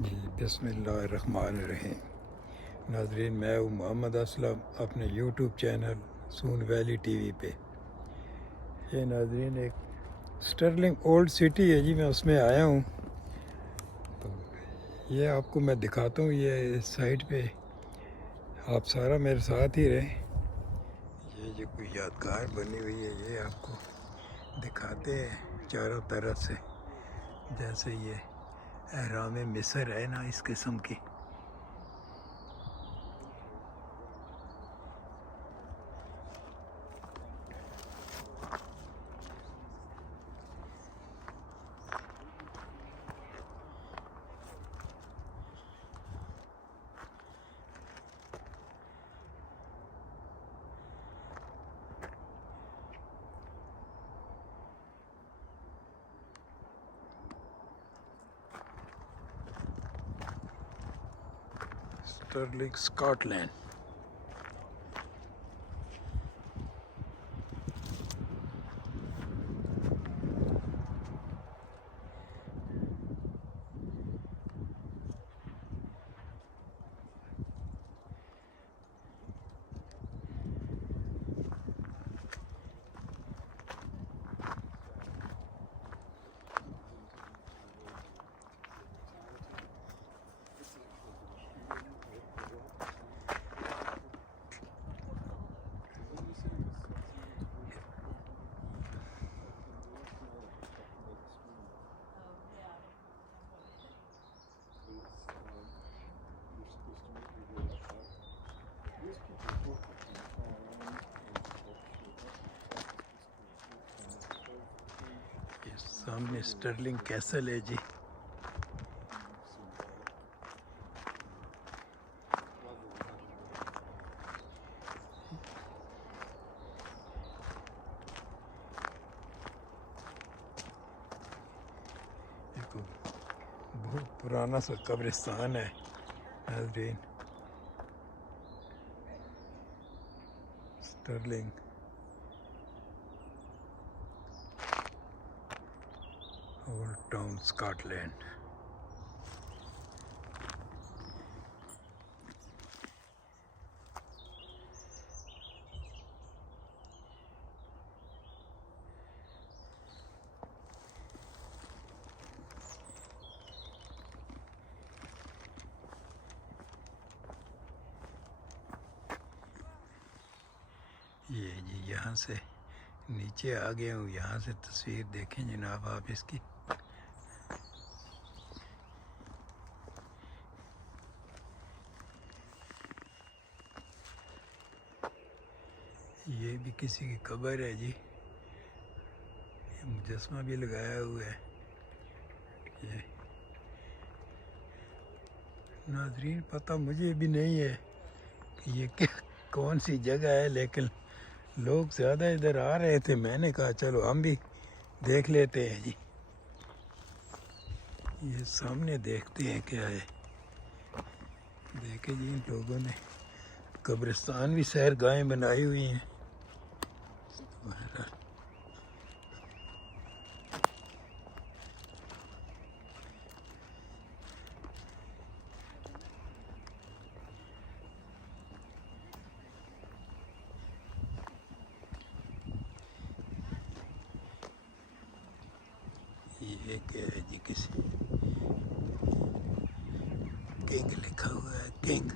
जी बिस्मिल्लाहिर्रहमानिर्रहीम। नाजरीन, मैं हूँ मोहम्मद असलम अपने यूट्यूब चैनल सून वैली टीवी पे। ये नाजरीन एक स्टर्लिंग ओल्ड सिटी है जी, मैं उसमें आया हूँ। तो ये आपको मैं दिखाता हूँ, ये इस साइड पे आप सारा मेरे साथ ही रहें। ये जो कोई यादगार बनी हुई है ये आपको दिखाते हैं चारों तरफ से, जैसे ये एहराम मिस्र है ना, इस किस्म की। Stirling Scotland. ये सामने स्टर्लिंग कैसल है जी। देखो, बहुत पुराना सा कब्रिस्तान है नाज़रीन। Stirling old town Scotland. ये जी यहाँ से नीचे आ गया हूँ, यहाँ से तस्वीर देखें जनाब आप इसकी। ये भी किसी की कब्र है जी, ये मुजस्मा भी लगाया हुआ है। ये नाजरीन पता मुझे भी नहीं है कि ये क्या कौन सी जगह है, लेकिन लोग ज़्यादा इधर आ रहे थे, मैंने कहा चलो हम भी देख लेते हैं जी। ये सामने देखते हैं क्या है। देखे जी, इन लोगों ने कब्रिस्तान भी सैर गाहें बनाई हुई हैं। ये क्या है जी, किसी किंग लिखा हुआ है, king.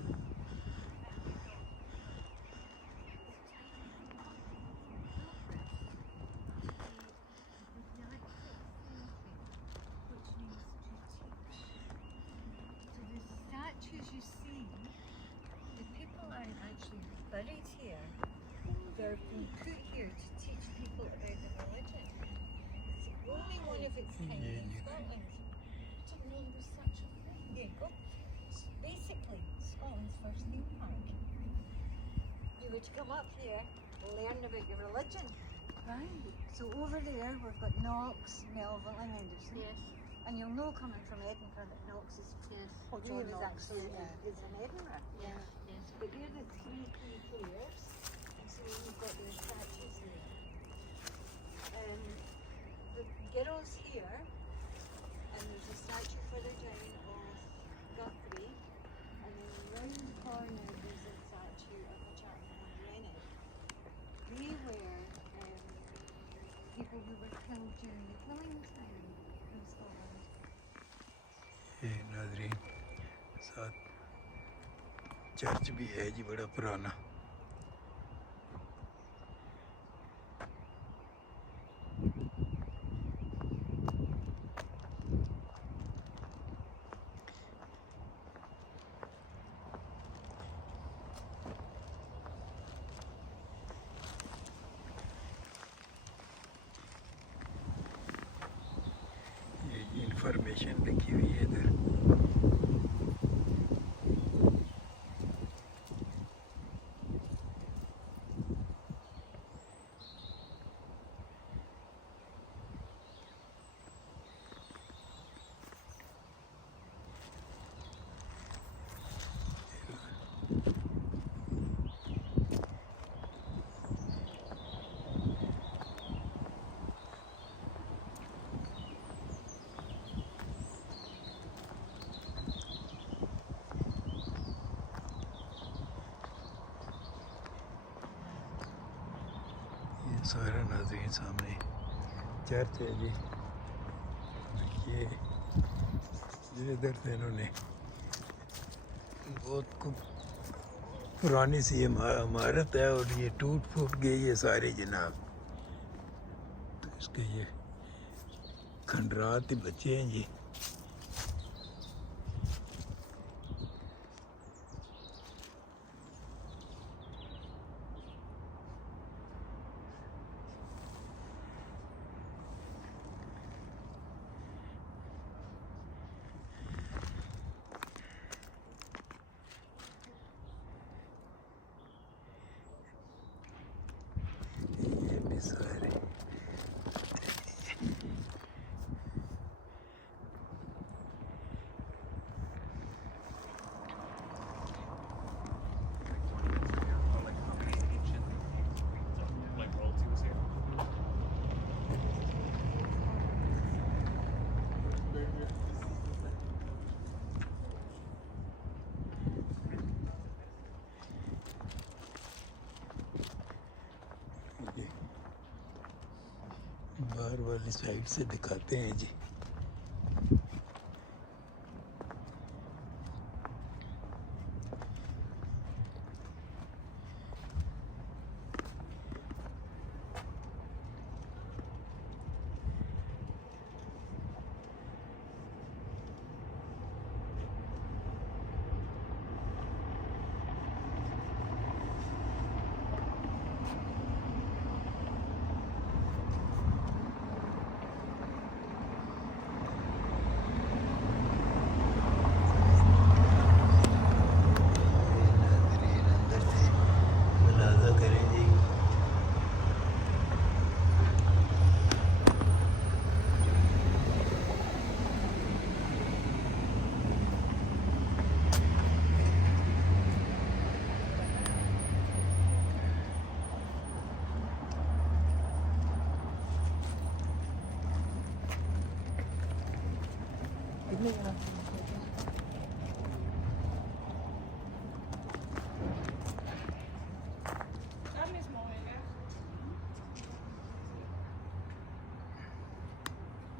Statues you see, the people aren't actually buried here. They're been put here to teach people about the religion. It's the only one of its kind in Scotland. I didn't know there was such a thing. There you go. It's basically Scotland's first theme park. You were to come up here and learn about your religion. Right. So over there we've got Knox, Melville and Henderson. Yes. And you'll know coming from Edinburgh that Knox is grave is actually is in Edinburgh. Yeah. Yes. But they're the three key players. And so you've got their statues there. The girls here, and there's a statue further down of during the killing time of Scotland. ये नाजरीन साथ चर्च भी है जी बड़ा पुराना। इंफॉर्मेशन लिखी हुई है इधर। सारा नाज़रीन सामने चर्च है जी। ये इधर से इन्होंने बहुत पुरानी सी इमारत है और ये टूट फूट गई है सारी जनाब। तो इसके ये खंडरात ही बचे हैं जी। ये भी सारे Like royalty was here. ये बाहर वाली साइड से दिखाते हैं जी।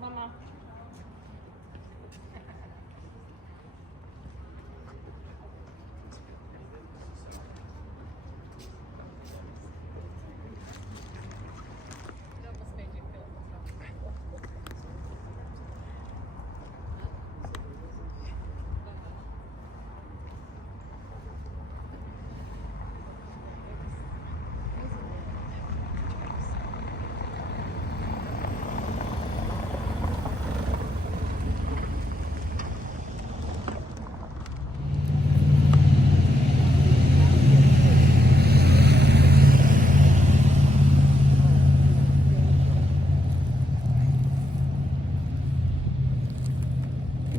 Mama. That must make you feel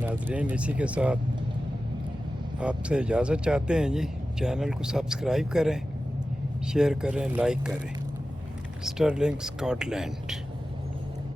नाज़रीन इसी के साथ आपसे इजाज़त चाहते हैं जी। चैनल को सब्सक्राइब करें, शेयर करें, लाइक करें। Stirling Scotland.